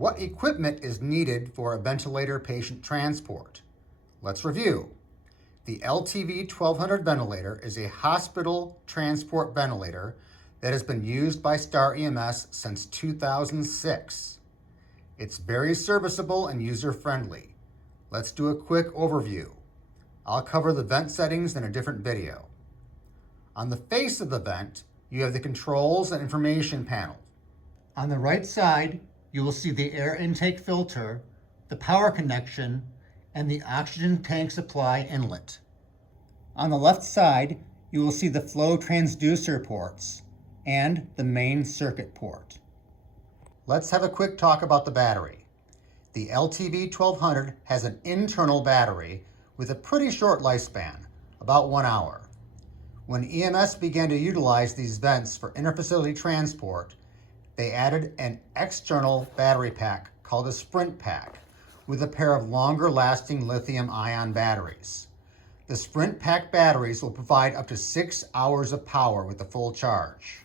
What equipment is needed for a ventilator patient transport? Let's review. The LTV-1200 ventilator is a hospital transport ventilator that has been used by Star EMS since 2006. It's very serviceable and user-friendly. Let's do a quick overview. I'll cover the vent settings in a different video. On the face of the vent, you have the controls and information panel. On the right side, you will see the air intake filter, the power connection, and the oxygen tank supply inlet. On the left side, you will see the flow transducer ports and the main circuit port. Let's have a quick talk about the battery. The LTV-1200 has an internal battery with a pretty short lifespan, about 1 hour. When EMS began to utilize these vents for interfacility transport, they added an external battery pack called a Sprint pack with a pair of longer-lasting lithium-ion batteries. The Sprint pack batteries will provide up to 6 hours of power with the full charge.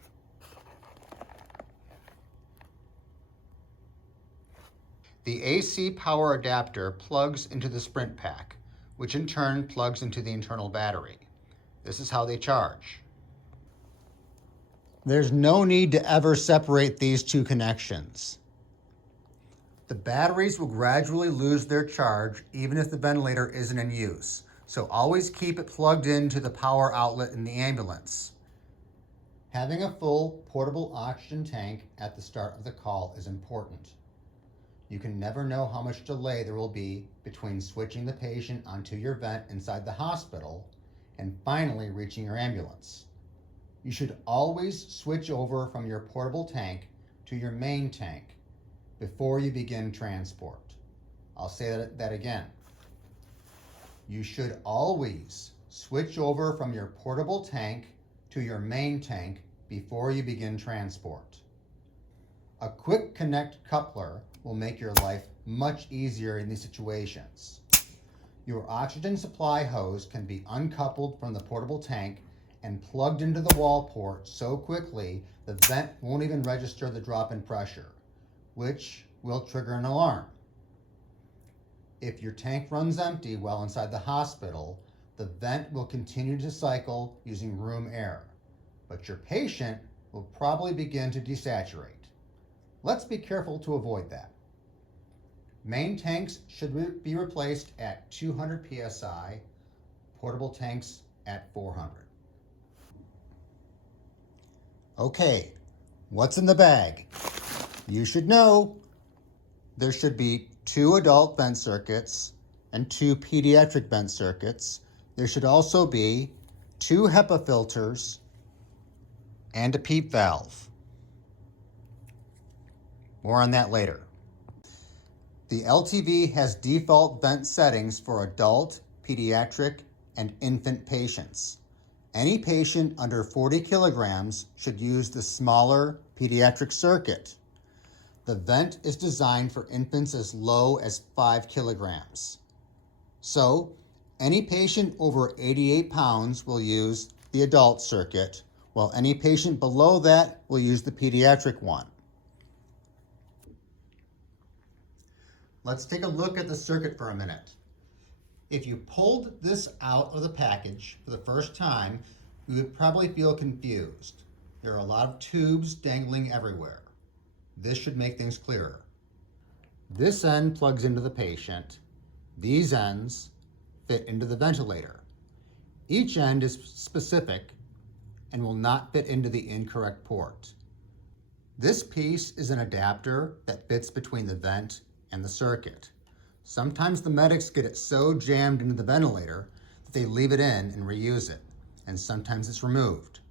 The AC power adapter plugs into the Sprint pack, which in turn plugs into the internal battery. This is how they charge. There's no need to ever separate these two connections. The batteries will gradually lose their charge even if the ventilator isn't in use, so always keep it plugged into the power outlet in the ambulance. Having a full portable oxygen tank at the start of the call is important. You can never know how much delay there will be between switching the patient onto your vent inside the hospital and finally reaching your ambulance. You should always switch over from your portable tank to your main tank before you begin transport. I'll say that again. You should always switch over from your portable tank to your main tank before you begin transport. A quick connect coupler will make your life much easier in these situations. Your oxygen supply hose can be uncoupled from the portable tank and plugged into the wall port so quickly the vent won't even register the drop in pressure, which will trigger an alarm. If your tank runs empty while inside the hospital, the vent will continue to cycle using room air, but your patient will probably begin to desaturate. Let's be careful to avoid that. Main tanks should be replaced at 200 psi, portable tanks at 400. Okay, what's in the bag? You should know there should be 2 adult vent circuits and 2 pediatric vent circuits. There should also be 2 HEPA filters and a PEEP valve. More on that later. The LTV has default vent settings for adult, pediatric, and infant patients. Any patient under 40 kilograms should use the smaller pediatric circuit. The vent is designed for infants as low as 5 kilograms. So, any patient over 88 pounds will use the adult circuit, while any patient below that will use the pediatric one. Let's take a look at the circuit for a minute. If you pulled this out of the package for the first time, you would probably feel confused. There are a lot of tubes dangling everywhere. This should make things clearer. This end plugs into the patient. These ends fit into the ventilator. Each end is specific and will not fit into the incorrect port. This piece is an adapter that fits between the vent and the circuit. Sometimes the medics get it so jammed into the ventilator that they leave it in and reuse it, and sometimes it's removed.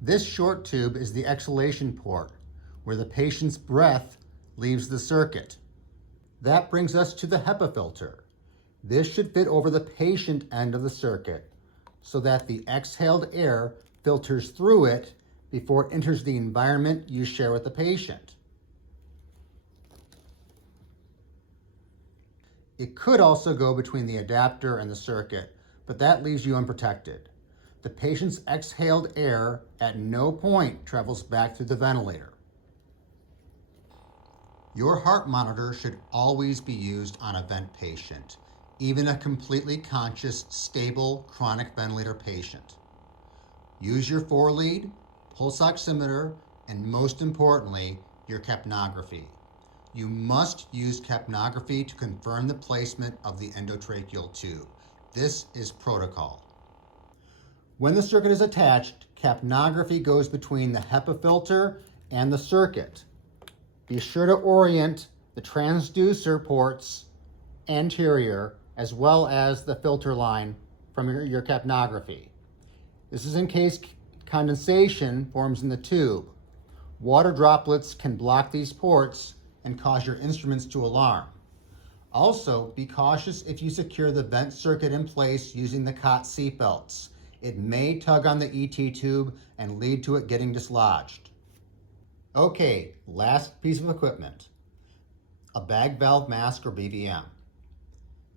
This short tube is the exhalation port, where the patient's breath leaves the circuit. That brings us to the HEPA filter. This should fit over the patient end of the circuit so that the exhaled air filters through it before it enters the environment you share with the patient. It could also go between the adapter and the circuit, but that leaves you unprotected. The patient's exhaled air at no point travels back through the ventilator. Your heart monitor should always be used on a vent patient, even a completely conscious, stable, chronic ventilator patient. Use your 4-lead, pulse oximeter, and most importantly, your capnography. You must use capnography to confirm the placement of the endotracheal tube. This is protocol. When the circuit is attached, capnography goes between the HEPA filter and the circuit. Be sure to orient the transducer ports anterior as well as the filter line from your capnography. This is in case condensation forms in the tube. Water droplets can block these ports and cause your instruments to alarm. Also, be cautious if you secure the vent circuit in place using the COT seatbelts. It may tug on the ET tube and lead to it getting dislodged. Okay, last piece of equipment, a bag valve mask or BVM.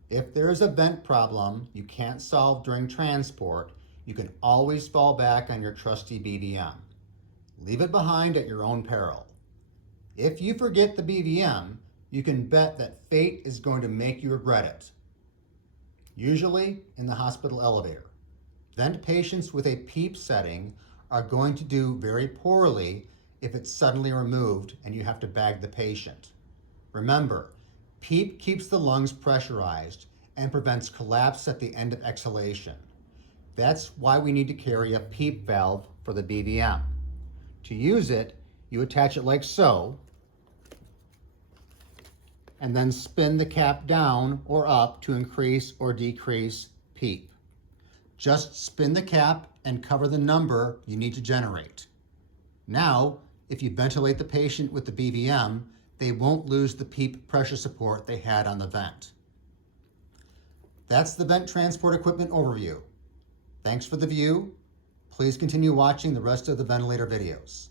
If there is a vent problem you can't solve during transport, you can always fall back on your trusty BVM. Leave it behind at your own peril. If you forget the BVM, you can bet that fate is going to make you regret it. Usually in the hospital elevator. Vent patients with a PEEP setting are going to do very poorly if it's suddenly removed and you have to bag the patient. Remember, PEEP keeps the lungs pressurized and prevents collapse at the end of exhalation. That's why we need to carry a PEEP valve for the BVM. To use it, you attach it like so, and then spin the cap down or up to increase or decrease PEEP. Just spin the cap and cover the number you need to generate. Now, if you ventilate the patient with the BVM, they won't lose the PEEP pressure support they had on the vent. That's the vent transport equipment overview. Thanks for the view. Please continue watching the rest of the ventilator videos.